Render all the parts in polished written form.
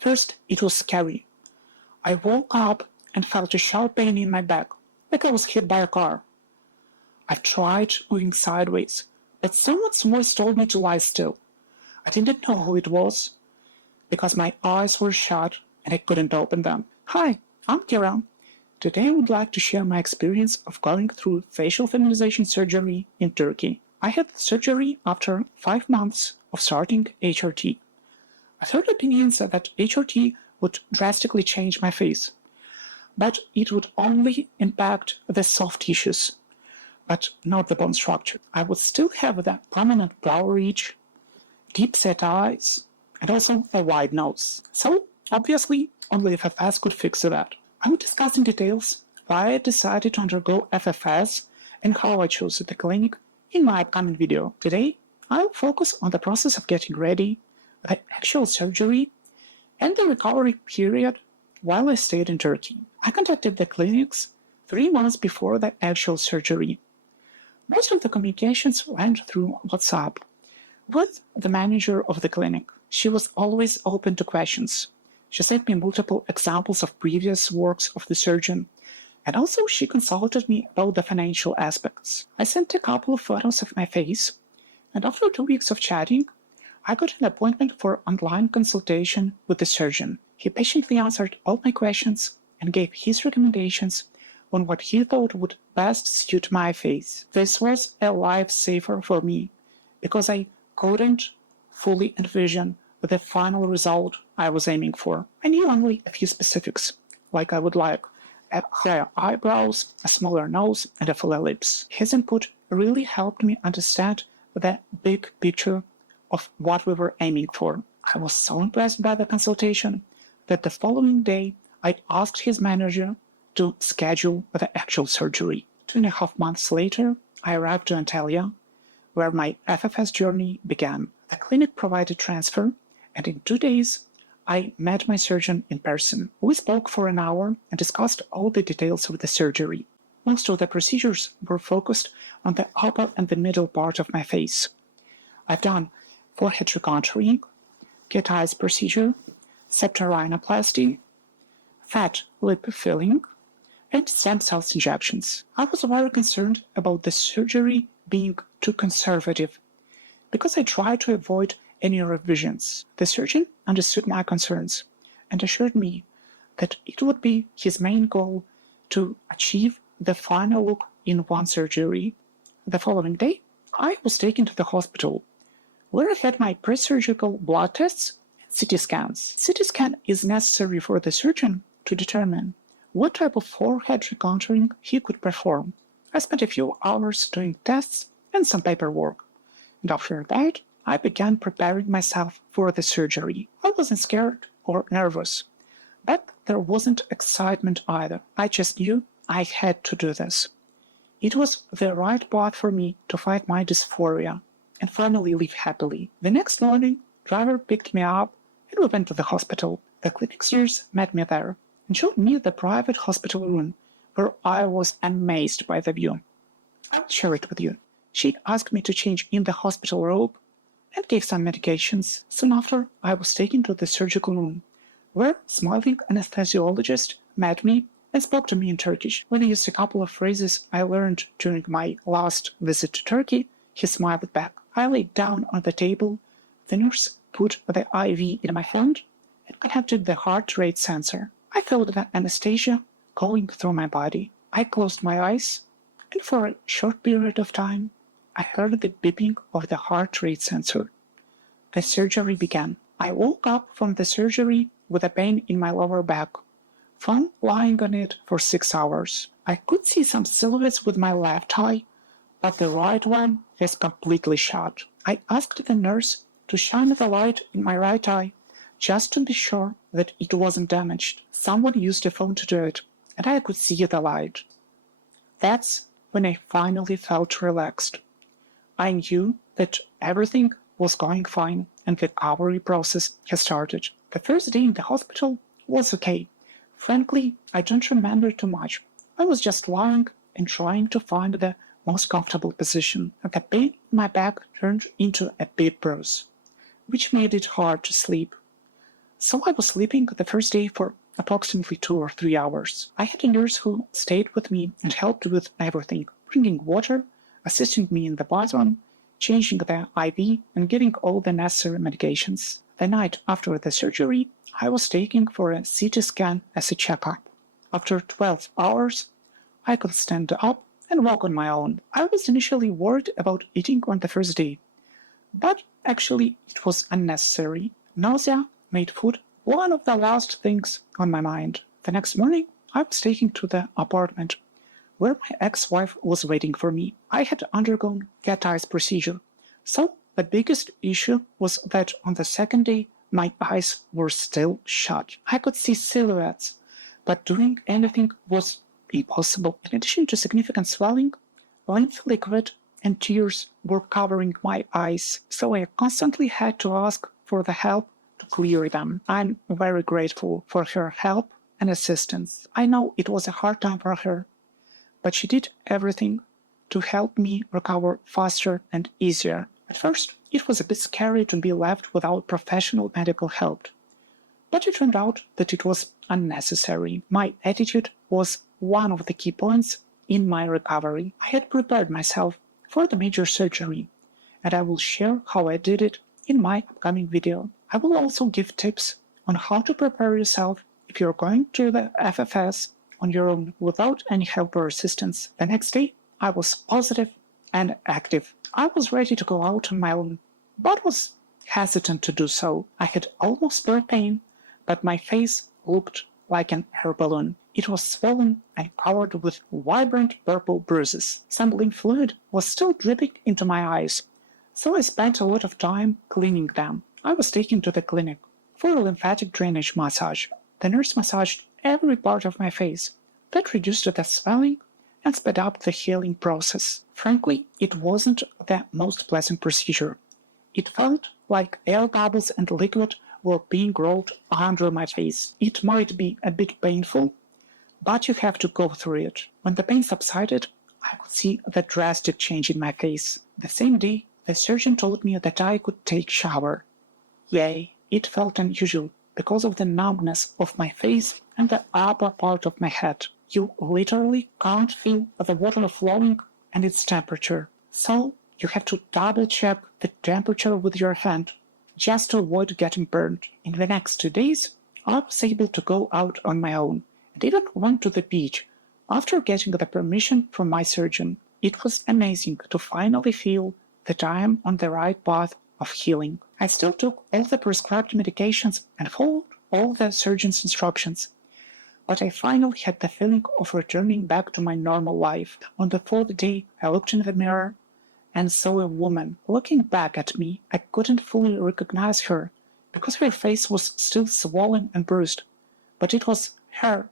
First, it was scary. I woke up and felt a sharp pain in my back, like I was hit by a car. I tried moving sideways, but someone's voice told me to lie still. I didn't know who it was, because my eyes were shut and I couldn't open them. Hi, I'm Kira. Today I would like to share my experience of going through facial feminization surgery in Turkey. I had the surgery after 5 months of starting HRT. I heard opinions that HRT would drastically change my face, but it would only impact the soft tissues, but not the bone structure. I would still have that prominent brow ridge, deep-set eyes, and also a wide nose. So, obviously, only FFS could fix that. I will discuss in details why I decided to undergo FFS and how I chose the clinic in my upcoming video. Today, I will focus on the process of getting ready, the actual surgery, and the recovery period while I stayed in Turkey. I contacted the clinics 3 months before the actual surgery. Most of the communications went through WhatsApp with the manager of the clinic. She was always open to questions. She sent me multiple examples of previous works of the surgeon, and also she consulted me about the financial aspects. I sent a couple of photos of my face, and after 2 weeks of chatting, I got an appointment for online consultation with the surgeon. He patiently answered all my questions and gave his recommendations on what he thought would best suit my face. This was a lifesaver for me, because I couldn't fully envision the final result I was aiming for. I knew only a few specifics, like I would like higher eyebrows, a smaller nose, and a fuller lips. His input really helped me understand the big picture of what we were aiming for. I was so impressed by the consultation that the following day I asked his manager to schedule the actual surgery. 2.5 months later, I arrived to Antalya, where my FFS journey began. The clinic provided transfer, and in 2 days, I met my surgeon in person. We spoke for an hour and discussed all the details of the surgery. Most of the procedures were focused on the upper and the middle part of my face. I've done forehead recontouring, cat eyes procedure, septorhinoplasty, fat lip filling, and stem cells injections. I was very concerned about the surgery being too conservative, because I tried to avoid any revisions. The surgeon understood my concerns and assured me that it would be his main goal to achieve the final look in one surgery. The following day, I was taken to the hospital, where I had my pre-surgical blood tests and CT scans. CT scan is necessary for the surgeon to determine what type of forehead recontouring he could perform. I spent a few hours doing tests and some paperwork, and after that, I began preparing myself for the surgery. I wasn't scared or nervous, but there wasn't excitement either. I just knew I had to do this. It was the right path for me to fight my dysphoria and finally live happily. The next morning, driver picked me up and we went to the hospital. The clinic nurse met me there and showed me the private hospital room, where I was amazed by the view. I'll share it with you. She asked me to change in the hospital robe and gave some medications. Soon after, I was taken to the surgical room, where smiling anesthesiologist met me and spoke to me in Turkish. When he used a couple of phrases I learned during my last visit to Turkey, he smiled back. I laid down on the table. The nurse put the IV in my hand and connected the heart rate sensor. I felt the anesthesia going through my body. I closed my eyes, and for a short period of time, I heard the beeping of the heart rate sensor. The surgery began. I woke up from the surgery with a pain in my lower back, from lying on it for 6 hours. I could see some silhouettes with my left eye, but the right one was completely shut. I asked the nurse to shine the light in my right eye, just to be sure that it wasn't damaged. Someone used a phone to do it, and I could see the light. That's when I finally felt relaxed. I knew that everything was going fine and the recovery process has started. The first day in the hospital was okay. Frankly, I don't remember too much. I was just lying and trying to find the most comfortable position. The pain in my back turned into a big bruise, which made it hard to sleep. So I was sleeping the first day for approximately 2 or 3 hours. I had a nurse who stayed with me and helped with everything, bringing water, assisting me in the bathroom, changing the IV, and giving all the necessary medications. The night after the surgery, I was taken for a CT scan as a checkup. After 12 hours, I could stand up and walk on my own. I was initially worried about eating on the first day, but actually it was unnecessary. Nausea made food one of the last things on my mind. The next morning, I was taken to the apartment where my ex-wife was waiting for me. I had undergone cat eyes procedure, so the biggest issue was that on the second day my eyes were still shut. I could see silhouettes, but doing anything was impossible. In addition to significant swelling, lymph liquid and tears were covering my eyes, so I constantly had to ask for the help to clear them. I'm very grateful for her help and assistance. I know it was a hard time for her, but she did everything to help me recover faster and easier. At first, it was a bit scary to be left without professional medical help, but it turned out that it was unnecessary. My attitude was one of the key points in my recovery. I had prepared myself for the major surgery, and I will share how I did it in my upcoming video. I will also give tips on how to prepare yourself if you're going to the FFS on your own without any help or assistance. The next day, I was positive and active. I was ready to go out on my own, but was hesitant to do so. I had almost bare pain, but my face looked like an air balloon. It was swollen and covered with vibrant purple bruises. Some lymph fluid was still dripping into my eyes, so I spent a lot of time cleaning them. I was taken to the clinic for a lymphatic drainage massage. The nurse massaged every part of my face. That reduced the swelling and sped up the healing process. Frankly, it wasn't the most pleasant procedure. It felt like air bubbles and liquid were being rolled under my face. It might be a bit painful, but you have to go through it. When the pain subsided, I could see the drastic change in my face. The same day, the surgeon told me that I could take shower. Yay, it felt unusual because of the numbness of my face and the upper part of my head. You literally can't feel the water flowing and its temperature. So you have to double check the temperature with your hand just to avoid getting burned. In the next 2 days, I was able to go out on my own and even went to the beach after getting the permission from my surgeon. It was amazing to finally feel that I am on the right path of healing. I still took all the prescribed medications and followed all the surgeon's instructions, but I finally had the feeling of returning back to my normal life. On the 4th day, I looked in the mirror and saw a woman looking back at me. I couldn't fully recognize her because her face was still swollen and bruised, but it was her,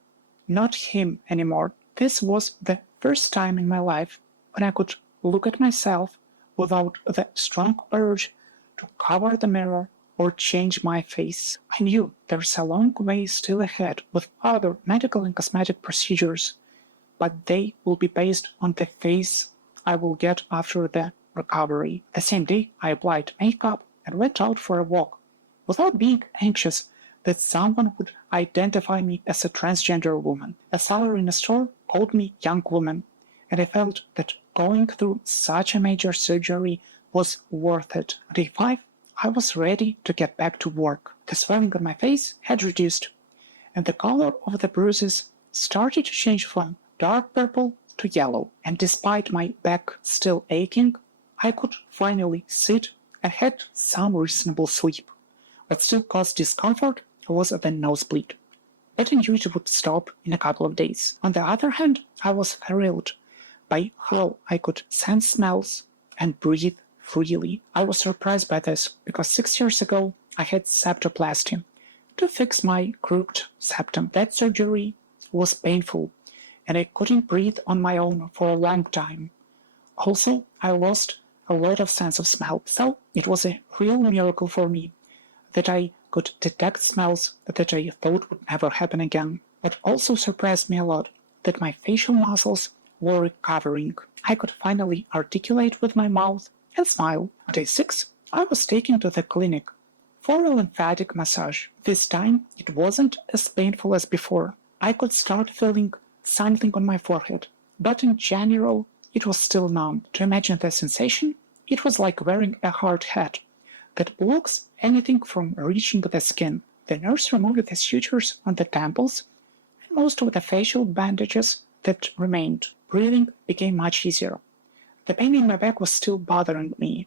not him anymore. This was the first time in my life when I could look at myself without the strong urge to cover the mirror or change my face. I knew there's a long way still ahead with other medical and cosmetic procedures, but they will be based on the face I will get after the recovery. The same day, I applied makeup and went out for a walk without being anxious that someone would identify me as a transgender woman. A seller in a store called me young woman, and I felt that going through such a major surgery was worth it. On day 5, I was ready to get back to work. The swelling on my face had reduced, and the color of the bruises started to change from dark purple to yellow. And despite my back still aching, I could finally sit and had some reasonable sleep. What still caused discomfort was the nosebleed, but I knew it would stop in a couple of days. On the other hand, I was thrilled by how I could sense smells and breathe freely. I was surprised by this because 6 years ago I had septoplasty to fix my crooked septum. That surgery was painful and I couldn't breathe on my own for a long time. Also, I lost a lot of sense of smell, so it was a real miracle for me that I could detect smells that I thought would never happen again. What also surprised me a lot that my facial muscles were recovering. I could finally articulate with my mouth and smile. On day 6, I was taken to the clinic for a lymphatic massage. This time, it wasn't as painful as before. I could start feeling something on my forehead, but in general, it was still numb. To imagine the sensation, it was like wearing a hard hat that blocks anything from reaching the skin. The nurse removed the sutures on the temples and most of the facial bandages that remained. Breathing became much easier. The pain in my back was still bothering me,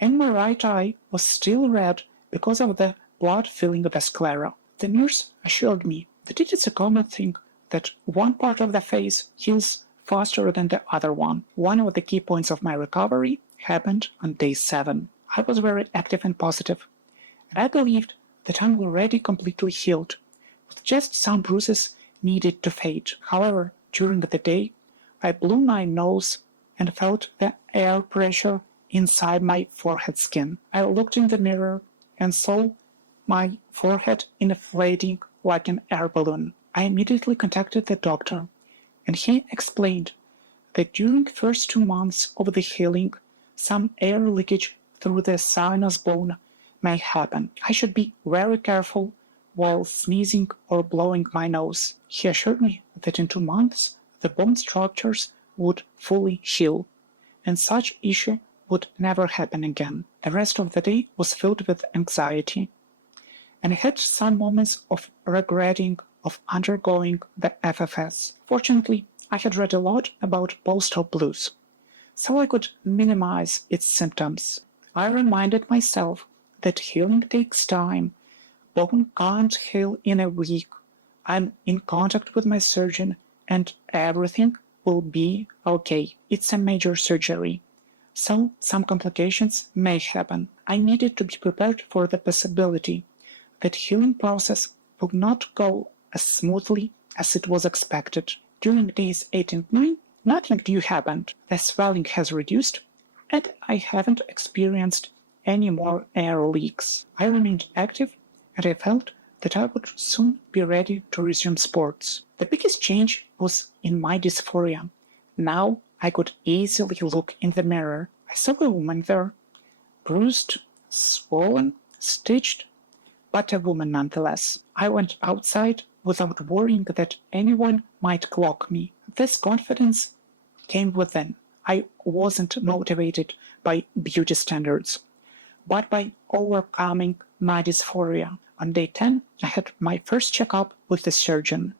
and my right eye was still red because of the blood filling the sclera. The nurse assured me that it is a common thing that one part of the face heals faster than the other one. One of the key points of my recovery happened on day 7. I was very active and positive, and I believed that I'm already completely healed, with just some bruises needed to fade. However, during the day, I blew my nose and felt the air pressure inside my forehead skin. I looked in the mirror and saw my forehead inflating like an air balloon. I immediately contacted the doctor, and he explained that during the first 2 months of the healing, some air leakage through the sinus bone may happen. I should be very careful while sneezing or blowing my nose. He assured me that in 2 months the bone structures would fully heal, and such issue would never happen again. The rest of the day was filled with anxiety, and I had some moments of regretting of undergoing the FFS. Fortunately, I had read a lot about post-op blues, so I could minimize its symptoms. I reminded myself that healing takes time. Bone can't heal in a week. I'm in contact with my surgeon and everything will be okay. It's a major surgery, so some complications may happen. I needed to be prepared for the possibility that healing process would not go as smoothly as it was expected. During days 8 and 9, nothing new happened. The swelling has reduced, and I haven't experienced any more air leaks. I remained active, and I felt that I would soon be ready to resume sports. The biggest change was in my dysphoria. Now I could easily look in the mirror. I saw a woman there, bruised, swollen, stitched, but a woman nonetheless. I went outside without worrying that anyone might clock me. This confidence came within. I wasn't motivated by beauty standards, but by overcoming my dysphoria. On day 10, I had my first checkup with the surgeon.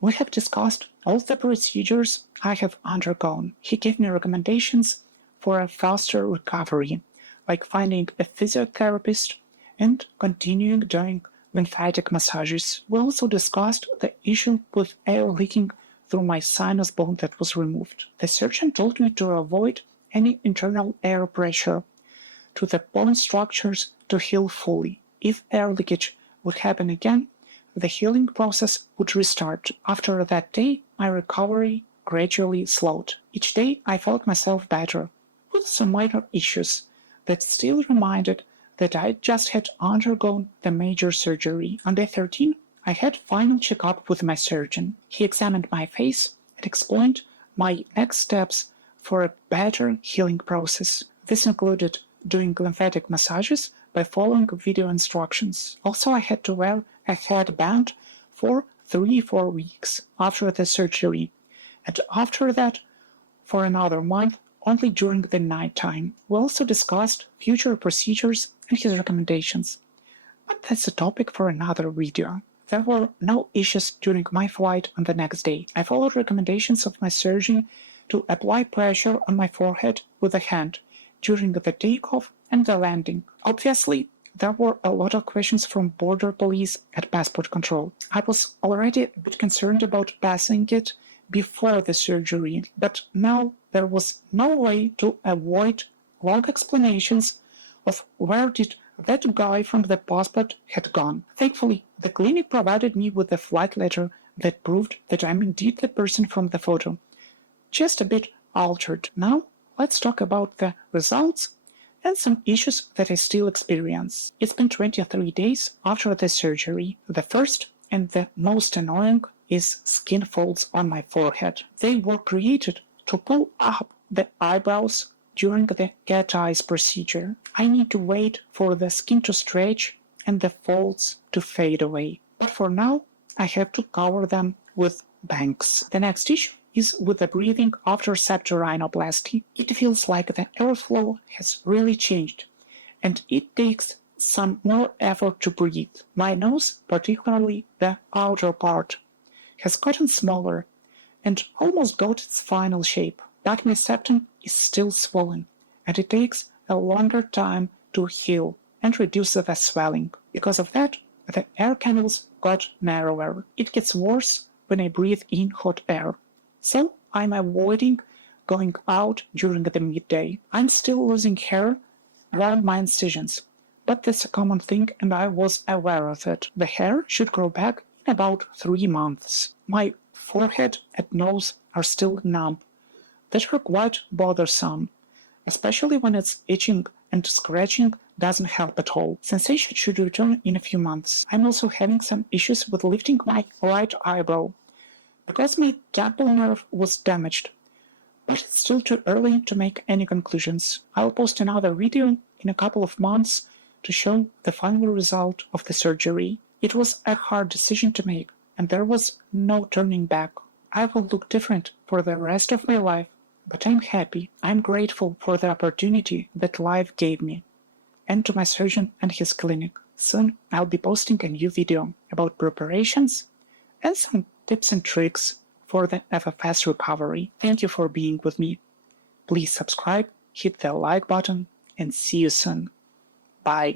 We have discussed all the procedures I have undergone. He gave me recommendations for a faster recovery, like finding a physiotherapist and continuing doing lymphatic massages. We also discussed the issue with air leaking through my sinus bone that was removed. The surgeon told me to avoid any internal air pressure to the bone structures to heal fully. If air leakage would happen again, the healing process would restart. After that day, my recovery gradually slowed. Each day, I felt myself better, with some minor issues that still reminded that I just had undergone the major surgery. On day 13, I had final checkup with my surgeon. He examined my face and explained my next steps for a better healing process. This included doing lymphatic massages by following video instructions. Also, I had to wear a headband for 3-4 weeks after the surgery, and after that for another month only during the night time. We also discussed future procedures and his recommendations, but that's a topic for another video. There were no issues during my flight on the next day. I followed recommendations of my surgeon to apply pressure on my forehead with a hand during the takeoff and the landing. Obviously, there were a lot of questions from border police at passport control. I was already a bit concerned about passing it before the surgery, but now there was no way to avoid long explanations of where did that guy from the passport had gone. Thankfully, the clinic provided me with a flight letter that proved that I'm indeed the person from the photo, just a bit altered. Now, let's talk about the results and some issues that I still experience. It's been 23 days after the surgery. The first and the most annoying is skin folds on my forehead. They were created to pull up the eyebrows during the cat eyes procedure. I need to wait for the skin to stretch and the folds to fade away. But for now, I have to cover them with bangs. The next issue is with the breathing after septorhinoplasty. It feels like the airflow has really changed, and it takes some more effort to breathe. My nose, particularly the outer part, has gotten smaller and almost got its final shape. But my septum is still swollen, and it takes a longer time to heal and reduce the swelling. Because of that, the air canals got narrower. It gets worse when I breathe in hot air. So I'm avoiding going out during the midday. I'm still losing hair around my incisions, but that's a common thing and I was aware of it. The hair should grow back in about 3 months. My forehead and nose are still numb. That are quite bothersome, especially when it's itching and scratching doesn't help at all. Sensation should return in a few months. I'm also having some issues with lifting my right eyebrow because my temple nerve was damaged, but it's still too early to make any conclusions. I'll post another video in a couple of months to show the final result of the surgery. It was a hard decision to make, and there was no turning back. I will look different for the rest of my life, but I'm happy. I'm grateful for the opportunity that life gave me, and to my surgeon and his clinic. Soon I'll be posting a new video about preparations and some tips and tricks for the FFS recovery. Thank you for being with me. Please subscribe, hit the like button, and see you soon. Bye.